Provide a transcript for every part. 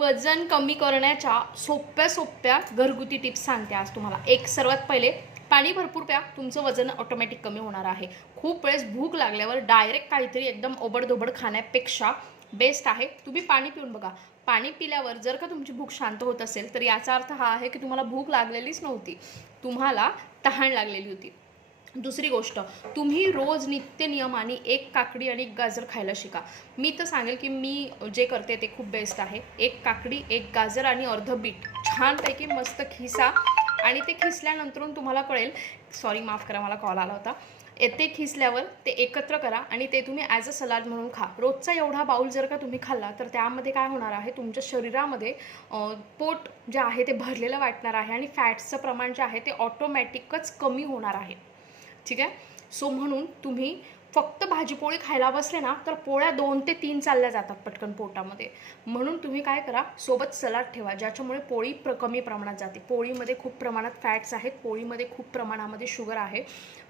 वजन कमी करण्याच्या सोप्या सोप्या घरगुती टिप्स सांगते आज तुम्हाला. एक सर्वात पहिले पाणी भरपूर प्या, तुमचं वजन ऑटोमॅटिक कमी होणार आहे. खूप वेळेस भूक लागल्यावर डायरेक्ट काहीतरी एकदम ओबडधोबड खाण्यापेक्षा बेस्ट आहे तुम्ही पाणी पिऊन बघा. पाणी पिल्यावर जर का तुमची भूक शांत होत असेल तर याचा अर्थ हा आहे की तुम्हाला भूक लागलेलीच नव्हती, तुम्हाला तहान लागलेली होती. दुसरी गोष्ट, तुम्ही रोज नित्य नियमाने एक काकडी आणि एक गाजर खायला शिका. मी तर सांगेल की मी जे करते ते खूप बेस्ट आहे. एक काकडी, एक गाजर आणि अर्ध बीट छानपैकी मस्त खिसा आणि ते खिसल्यानंतरून तुम्हाला कळेल, सॉरी माफ करा मला कॉल आला होता, ते खिसल्यावर ते एकत्र करा आणि ते तुम्ही ॲज अ सलाड म्हणून खा. रोजचा एवढा बाऊल जर का तुम्ही खाल्ला तर त्यामध्ये काय होणार आहे, तुमच्या शरीरामध्ये पोट जे आहे ते भरलेलं वाटणार आहे आणि फॅट्सचं प्रमाण जे आहे ते ऑटोमॅटिकच कमी होणार आहे. ठीक आहे. सो म्हणून तुम्ही फक्त भाजीपोळी खायला बसले ना तर पोळ्या 2 ते 3 चालल्या जातात पटकन पोटामध्ये. म्हणून तुम्ही काय करा, सोबत सलाड ठेवा ज्याच्यामुळे पोळी कमी प्रमाणात जाते. पोळीमध्ये खूप प्रमाणात फॅट्स आहेत, पोळीमध्ये खूप प्रमाणामध्ये शुगर आहे.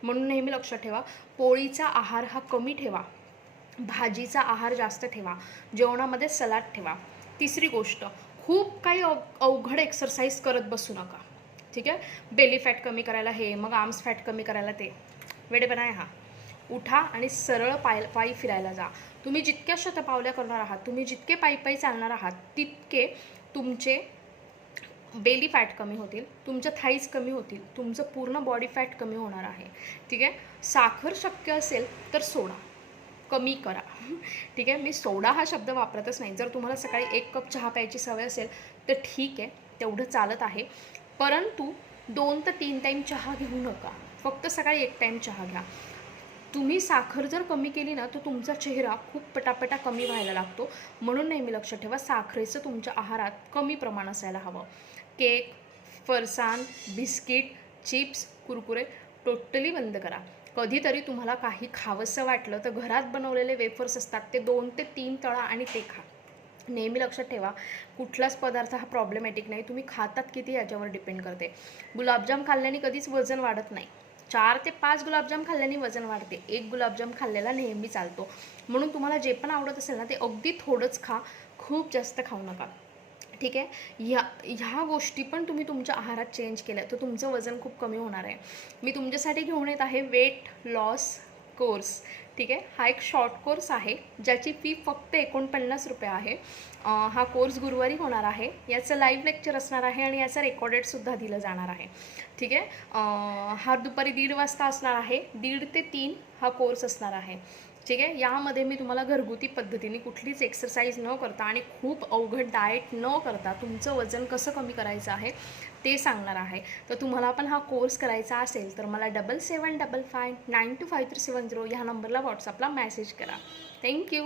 म्हणून नेहमी लक्षात ठेवा, पोळीचा आहार हा कमी ठेवा, भाजीचा आहार जास्त ठेवा, जेवणामध्ये सलाड ठेवा. तिसरी गोष्ट, खूप काही अवघड एक्सरसाइज करत बसू नका. ठीक आहे. बेली फॅट कमी करायला हे, मग आर्म्स फॅट कमी करायला ते, वेडेपणा आहे हा. उठा आणि सरळ पायी फिरायला जा. तुम्ही जितक्या शतपावल्या करणार आहात, तुम्ही जितके पायी चालणार आहात तितके तुमचे बेली फॅट कमी होतील, तुमच्या थाईज कमी होतील, तुमचं पूर्ण बॉडी फॅट कमी होणार आहे. ठीक आहे. साखर शक्य असेल तर सोडा कमी करा. ठीक आहे. मी सोडा हा शब्द वापरतच नाही. जर तुम्हाला सकाळी 1 कप चहा प्यायची सवय असेल तर ठीक आहे, तेवढं चालत आहे. परंतु 2 ते 3 टाईम चहा घेऊ नका, फक्त सकाळी 1 टाईम चहा घ्या. तुम्ही साखर जर कमी केली ना तर तुमचा चेहरा खूप पटापटा कमी व्हायला लागतो. म्हणून नेहमी लक्षात ठेवा, साखरेचं तुमच्या आहारात कमी प्रमाण असायला हवं. केक, फरसाण, बिस्किट, चिप्स, कुरकुरे टोटली बंद करा. कधीतरी तुम्हाला काही खावंसं वाटलं तर घरात बनवलेले वेफर्स असतात, ते 2 ते 3 तळा आणि ते खा. नेहमी लक्षात ठेवा, कुठलाच पदार्थ हा प्रॉब्लेमॅटिक नाही, तुम्ही खातात किती याच्यावर डिपेंड करते. गुलाबजाम खाल्ल्याने कधीच वजन वाढत नाही. 4 ते 5 गुलाबजाम खाल्ल्याने वजन वाढते, 1 गुलाबजाम खाल्लेला नेहमी चालतो. म्हणून तुम्हाला जे पण आवडत असेल ना ते अगदी थोडंच खा, खूप जास्त खाऊ नका. ठीक आहे. ह्या गोष्टी पण तुम्ही तुमच्या आहारात चेंज केल्या तर तुमचं वजन खूप कमी होणार आहे. मी तुमच्यासाठी घेऊन येत आहे वेट लॉस कोर्स. ठीक आहे. हा एक शॉर्ट कोर्स आहे ज्याची फी फक्त 49 रुपये आहे. हा कोर्स गुरुवारी होणार आहे. याचं लाईव्ह लेक्चर असणार आहे आणि याचं रेकॉर्डेडसुद्धा दिलं जाणार आहे. ठीक आहे. हा दुपारी 1:30 वाजता असणार आहे. 1:30 ते 3 हा कोर्स असणार आहे. ठीक आहे. यामध्ये मी तुम्हाला घरगुती पद्धतीने कुठलीच एक्सरसाइज न करता आणि खूप अवघड डाएट न करता तुमचं वजन कसं कमी करायचं आहे ते सांगणार आहे. तर तुम्हाला पण हा कोर्स करायचा असेल तर मला 7755925370 ह्या नंबरला व्हॉट्सअपला मेसेज करा. थँक्यू.